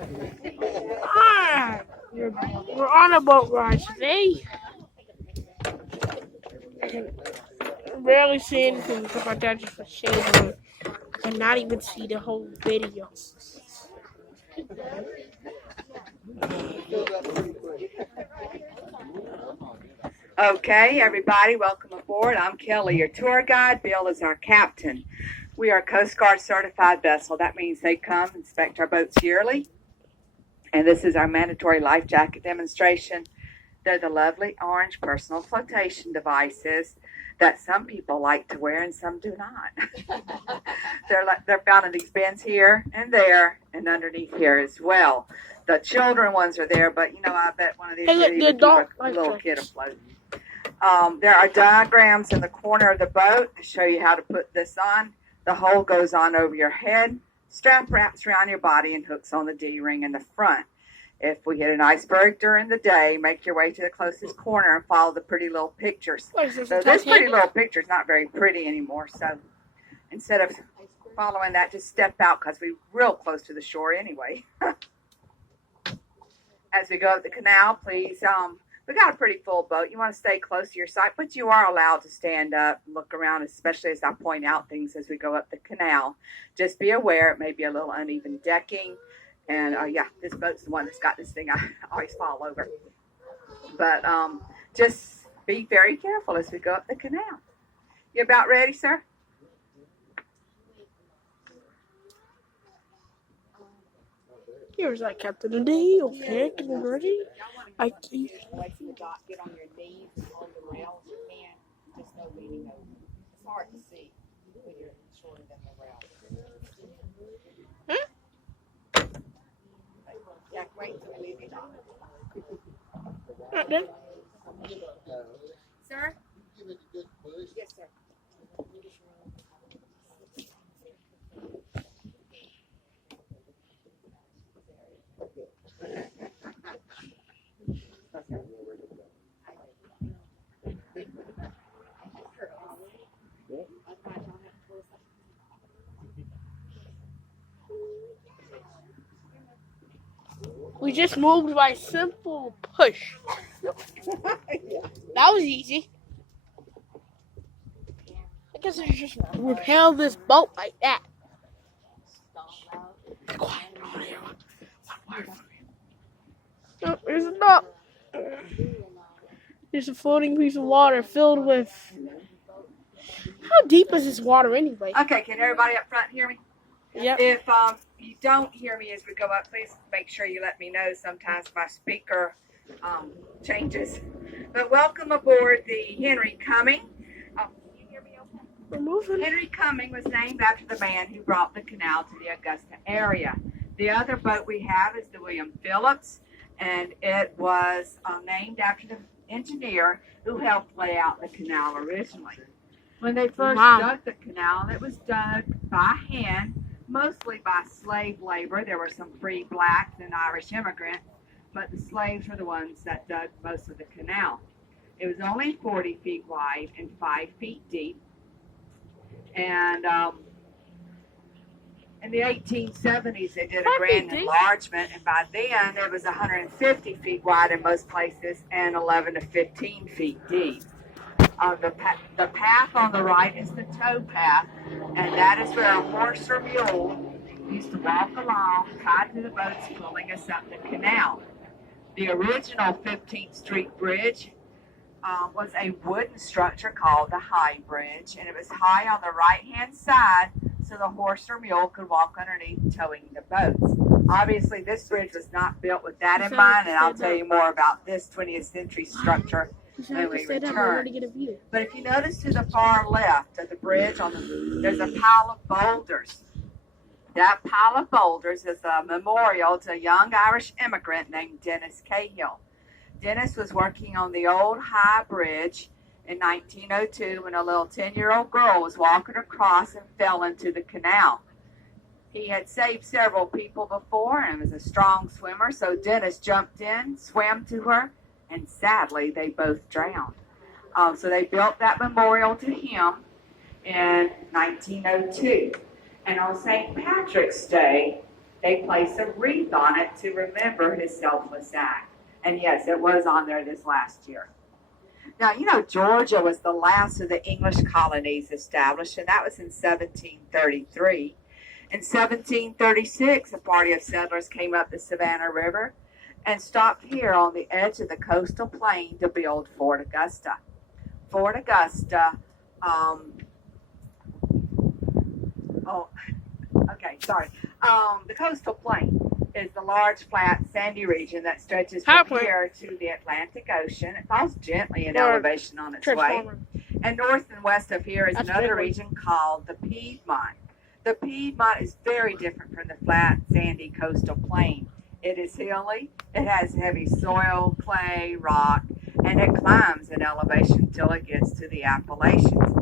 Alright, we're on a boat ride today. I can barely see anything because my dad just was shading on. I cannot even see the whole video. Okay, everybody, welcome aboard. I'm Kelly, your tour guide. Bill is our captain. We are a Coast Guard certified vessel. That means they come inspect our boats yearly. And this is our mandatory life jacket demonstration. They're the lovely orange personal flotation devices that some people like to wear and some do not. They're found in these bins here and there and underneath here as well. The children ones are there, but I bet one of these would even keep a little kid afloat. There are diagrams in the corner of the boat to show you how to put this on. The hole goes on over your head, strap wraps around your body, and hooks on the D-ring in the front. If we hit an iceberg during the day, make your way to the closest corner and follow the pretty little pictures. So this pretty little picture is not very pretty anymore. So instead of following that, just step out because we're real close to the shore anyway. As we go up the canal, please, we got a pretty full boat. You want to stay close to your side, but you are allowed to stand up and look around, especially as I point out things as we go up the canal. Just be aware it may be a little uneven decking. And yeah, this boat's the one that's got this thing I always fall over. But just be very careful as we go up the canal. You about ready, sir? Here's our captain today. Okay, get ready. I keep. Away from the dock, get on your knees on the rail if you can. Just no leaning over. It's hard to see when you're shorter than the rail. Yeah, wait until we leave the dock. Right then. Sir? Yes, sir. We just moved by simple push. That was easy. I guess I just repel this boat like that. Be quiet. No, there's a dock. There's a floating piece of water filled with. How deep is this water anyway? Okay, can everybody up front hear me? Yep. If you don't hear me as we go up, please make sure you let me know. Sometimes my speaker changes. But welcome aboard the Henry Cumming. Can you hear me okay? We're moving. Henry Cumming was named after the man who brought the canal to the Augusta area. The other boat we have is the William Phillips, and it was named after the engineer who helped lay out the canal originally. When they first dug the canal, it was dug by hand, mostly by slave labor. There were some free blacks and Irish immigrants, but the slaves were the ones that dug most of the canal. It was only 40 feet wide and 5 feet deep. And in the 1870s, they did a grand enlargement, and by then it was 150 feet wide in most places and 11 to 15 feet deep. The path on the right is the tow path, and that is where a horse or mule used to walk along, tied to the boats pulling us up the canal. The original 15th Street Bridge was a wooden structure called the High Bridge, and it was high on the right-hand side so the horse or mule could walk underneath towing the boats. Obviously, this bridge was not built with that in mind, and I'll tell you more about this 20th century structure when we return. But if you notice to the far left of the bridge, there's a pile of boulders. That pile of boulders is a memorial to a young Irish immigrant named Dennis Cahill. Dennis was working on the old High Bridge in 1902 when a little 10-year-old girl was walking across and fell into the canal. He had saved several people before and was a strong swimmer, so Dennis jumped in, swam to her, and sadly, they both drowned. So they built that memorial to him in 1902. And on St. Patrick's Day, they place a wreath on it to remember his selfless act. And yes, it was on there this last year. Now, you know, Georgia was the last of the English colonies established, and that was in 1733. In 1736, a party of settlers came up the Savannah River and stopped here on the edge of the coastal plain to build Fort Augusta. Fort Augusta, the coastal plain is the large, flat, sandy region that stretches from here to the Atlantic Ocean. It falls gently in elevation on its way. And north and west of here is another region called the Piedmont. The Piedmont is very different from the flat, sandy coastal plain. It is hilly, it has heavy soil, clay, rock, and it climbs in elevation until it gets to the Appalachians.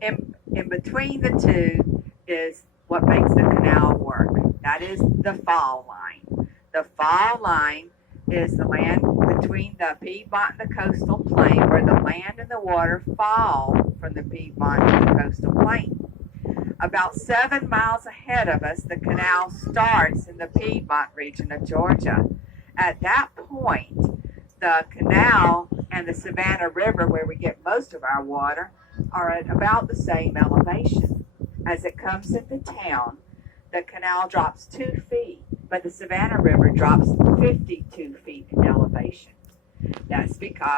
In between the two is what makes the canal work. That is the fall line. The fall line is the land between the Piedmont and the coastal plain, where the land and the water fall from the Piedmont to the coastal plain. About 7 miles ahead of us, the canal starts in the Piedmont region of Georgia. At that point, the canal and the Savannah River, where we get most of our water, are at about the same elevation. As it comes into town, the canal drops 2 feet, but the Savannah River drops 52 feet in elevation. That's because